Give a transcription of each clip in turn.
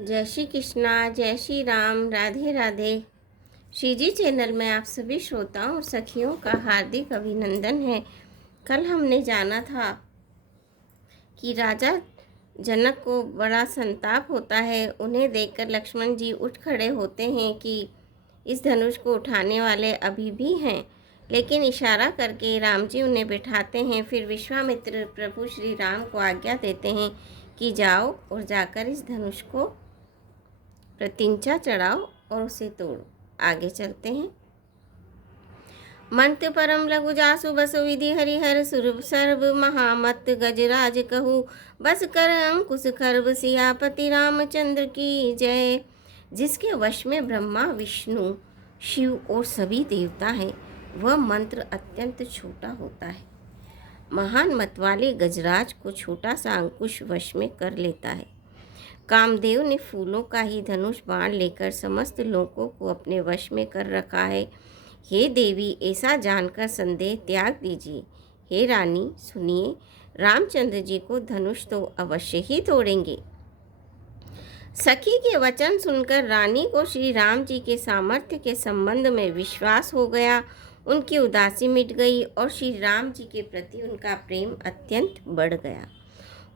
जय श्री कृष्णा, जय श्री राम, राधे राधे। श्री जी चैनल में आप सभी श्रोताओं और सखियों का हार्दिक अभिनंदन है। कल हमने जाना था कि राजा जनक को बड़ा संताप होता है। उन्हें देखकर लक्ष्मण जी उठ खड़े होते हैं कि इस धनुष को उठाने वाले अभी भी हैं, लेकिन इशारा करके राम जी उन्हें बिठाते हैं। फिर विश्वामित्र प्रभु श्री राम को आज्ञा देते हैं कि जाओ और जाकर इस धनुष को प्रतिंचा चढ़ाओ और उसे तोड़ो। आगे चलते हैं। मंत्र परम लघु जासु बसु विधि हरिहर सुर सर्व महामत गजराज कहू बस कर अंकुश खर्ब सियापति रामचंद्र की जय। जिसके वश में ब्रह्मा विष्णु शिव और सभी देवता हैं, वह मंत्र अत्यंत छोटा होता है। महान मत वाले गजराज को छोटा सा अंकुश वश में कर लेता है। कामदेव ने फूलों का ही धनुष बाण लेकर समस्त लोगों को अपने वश में कर रखा है। हे देवी, ऐसा जानकर संदेह त्याग दीजिए। हे रानी, सुनिए, रामचंद्र जी को धनुष तो अवश्य ही तोड़ेंगे। सखी के वचन सुनकर रानी को श्री राम जी के सामर्थ्य के संबंध में विश्वास हो गया। उनकी उदासी मिट गई और श्री राम जी के प्रति उनका प्रेम अत्यंत बढ़ गया।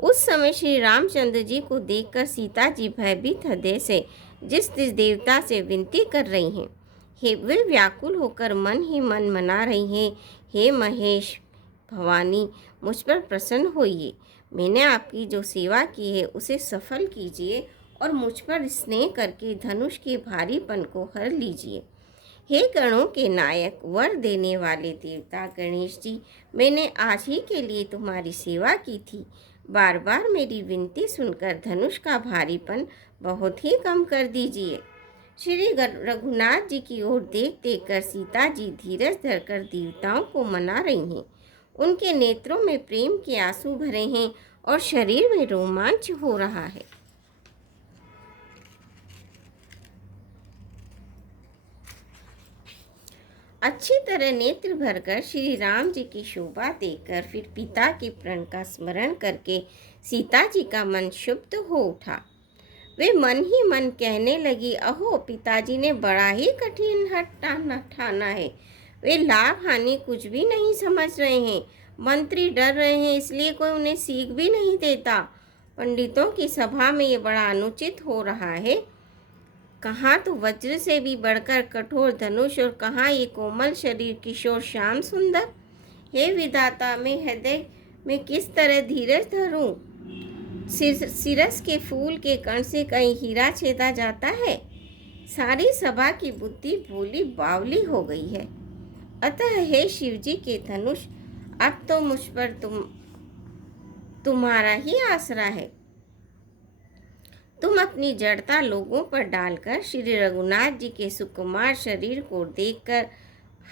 उस समय श्री रामचंद्र जी को देखकर सीता जी भयभीत हृदय से जिस देवता से विनती कर रही हैं, हे वे व्याकुल होकर मन ही मन मना रही हैं, हे महेश भवानी, मुझ पर प्रसन्न होइए। मैंने आपकी जो सेवा की है उसे सफल कीजिए और मुझ पर स्नेह करके धनुष के भारीपन को हर लीजिए। हे गणों के नायक, वर देने वाले देवता गणेश जी, मैंने आज ही के लिए तुम्हारी सेवा की थी। बार बार मेरी विनती सुनकर धनुष का भारीपन बहुत ही कम कर दीजिए। श्री रघुनाथ जी की ओर देख देख कर सीता जी धीरज धरकर देवताओं को मना रही हैं। उनके नेत्रों में प्रेम के आंसू भरे हैं और शरीर में रोमांच हो रहा है। अच्छी तरह नेत्र भरकर श्री राम जी की शोभा देखकर फिर पिता के प्रण का स्मरण करके सीता जी का मन शुद्ध हो उठा। वे मन ही मन कहने लगी, अहो, पिताजी ने बड़ा ही कठिन हठ ठाना है। वे लाभ हानि कुछ भी नहीं समझ रहे हैं। मंत्री डर रहे हैं, इसलिए कोई उन्हें सीख भी नहीं देता। पंडितों की सभा में ये बड़ा अनुचित हो रहा है। कहाँ तो वज्र से भी बढ़कर कठोर धनुष और कहाँ ये कोमल शरीर किशोर श्याम सुंदर। हे विधाता, मैं हृदय में किस तरह धीरज धरूं? सिरस के फूल के कण से कहीं हीरा छेदा जाता है। सारी सभा की बुद्धि भोली बावली हो गई है। अतः हे शिव जी के धनुष, अब तो मुझ पर तुम्हारा ही आसरा है। तुम अपनी जड़ता लोगों पर डालकर श्री रघुनाथ जी के सुकुमार शरीर को देखकर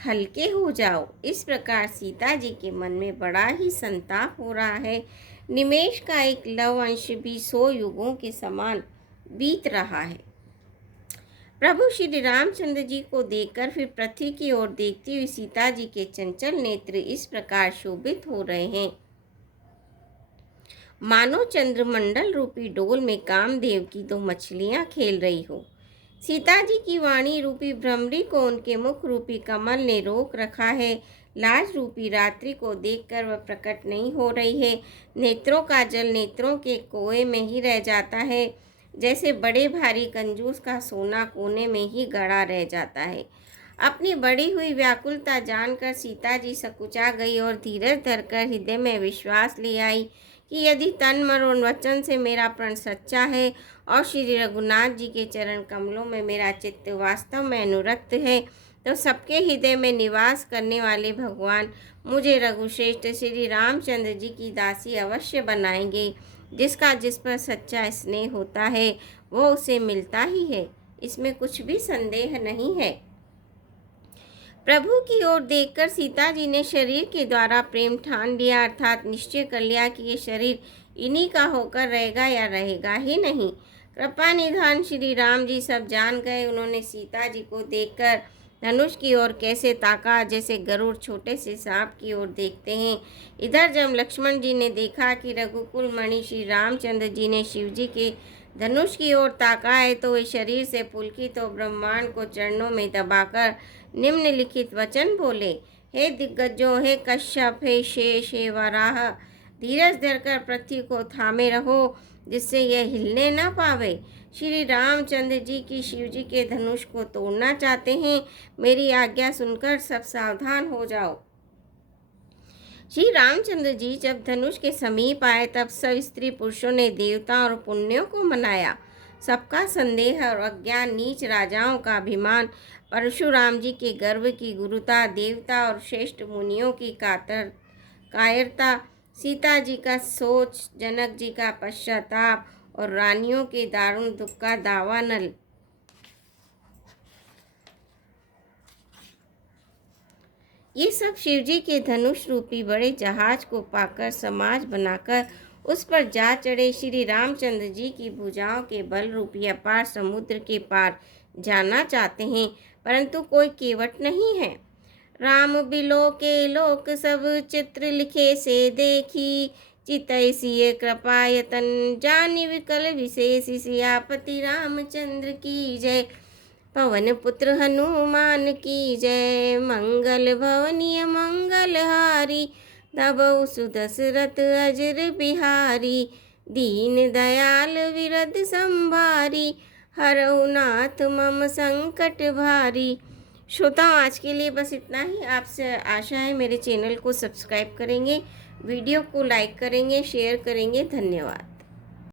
हल्के हो जाओ। इस प्रकार सीता जी के मन में बड़ा ही संताप हो रहा है। निमेष का एक लव अंश भी 100 युगों के समान बीत रहा है। प्रभु श्री रामचंद्र जी को देखकर फिर पृथ्वी की ओर देखती हुई सीता जी के चंचल नेत्र इस प्रकार शोभित हो रहे हैं, मानो चंद्रमंडल रूपी डोल में कामदेव की 2 मछलियां खेल रही हो। सीता जी की वाणी रूपी भ्रमरी को उनके मुख रूपी कमल ने रोक रखा है। लाज रूपी रात्रि को देखकर वह प्रकट नहीं हो रही है। नेत्रों का जल नेत्रों के कोए में ही रह जाता है, जैसे बड़े भारी कंजूस का सोना कोने में ही गड़ा रह जाता है। अपनी बढ़ी हुई व्याकुलता जानकर सीता जी सकुचा गई और धीरज धरकर हृदय में विश्वास ले आई कि यदि तन मन और वचन से मेरा प्रण सच्चा है और श्री रघुनाथ जी के चरण कमलों में मेरा चित्त वास्तव में अनुरक्त है, तो सबके हृदय में निवास करने वाले भगवान मुझे रघुश्रेष्ठ श्री रामचंद्र जी की दासी अवश्य बनाएंगे। जिसका जिस पर सच्चा स्नेह होता है वो उसे मिलता ही है, इसमें कुछ भी संदेह नहीं है। प्रभु की ओर देखकर सीता जी ने शरीर के द्वारा प्रेम ठान लिया, अर्थात निश्चय कर लिया कि ये शरीर इन्हीं का होकर रहेगा या रहेगा ही नहीं। कृपा निधान श्री राम जी सब जान गए। उन्होंने सीता जी को देखकर धनुष की ओर कैसे ताका, जैसे गरुड़ छोटे से सांप की ओर देखते हैं। इधर जब लक्ष्मण जी ने देखा कि रघुकुल मणि श्री रामचंद्र जी ने शिव जी के धनुष की ओर ताका है, तो वे शरीर से पुलकित तो ब्रह्मांड को चरणों में दबाकर निम्नलिखित वचन बोले। हे दिग्गजों, हे कश्यप, हे शेष, हे वराह, धीरज धरकर पृथ्वी को थामे रहो, जिससे यह हिलने न पावे। श्री रामचंद्र जी की शिव जी के धनुष को तोड़ना चाहते हैं। मेरी आज्ञा सुनकर सब सावधान हो जाओ। श्री रामचंद्र जी जब धनुष के समीप आए, तब सब स्त्री पुरुषों ने देवता और पुण्यों को मनाया। सबका संदेह और अज्ञान, नीच राजाओं का अभिमान, परशुराम जी के गर्व की गुरुता, देवता और श्रेष्ठ मुनियों की कायरता, सीता जी का सोच, जनक जी का पश्चाताप और रानियों के दारुण दुख का दावा न। ये सब शिवजी के धनुष रूपी बड़े जहाज को पाकर समाज बनाकर उस पर जा चढ़े। श्री रामचंद्र जी की भुजाओं के बल रूपी अपार समुद्र के पार जाना चाहते हैं, परंतु कोई केवट नहीं है। राम बिलो के लोक सब चित्र लिखे से देखी, चितैसिय कृपायतन जानि विकल विशेष, सियापति रामचंद्र की जय। पवन पुत्र हनुमान की जय। मंगल भवनीय मंगलहारी, तबौ सुदशरथ अजर बिहारी। दीन दयाल विरद संभारी, हरहु नाथ मम संकट भारी। श्रोताओं, आज के लिए बस इतना ही। आपसे आशा है मेरे चैनल को सब्सक्राइब करेंगे, वीडियो को लाइक करेंगे, शेयर करेंगे। धन्यवाद।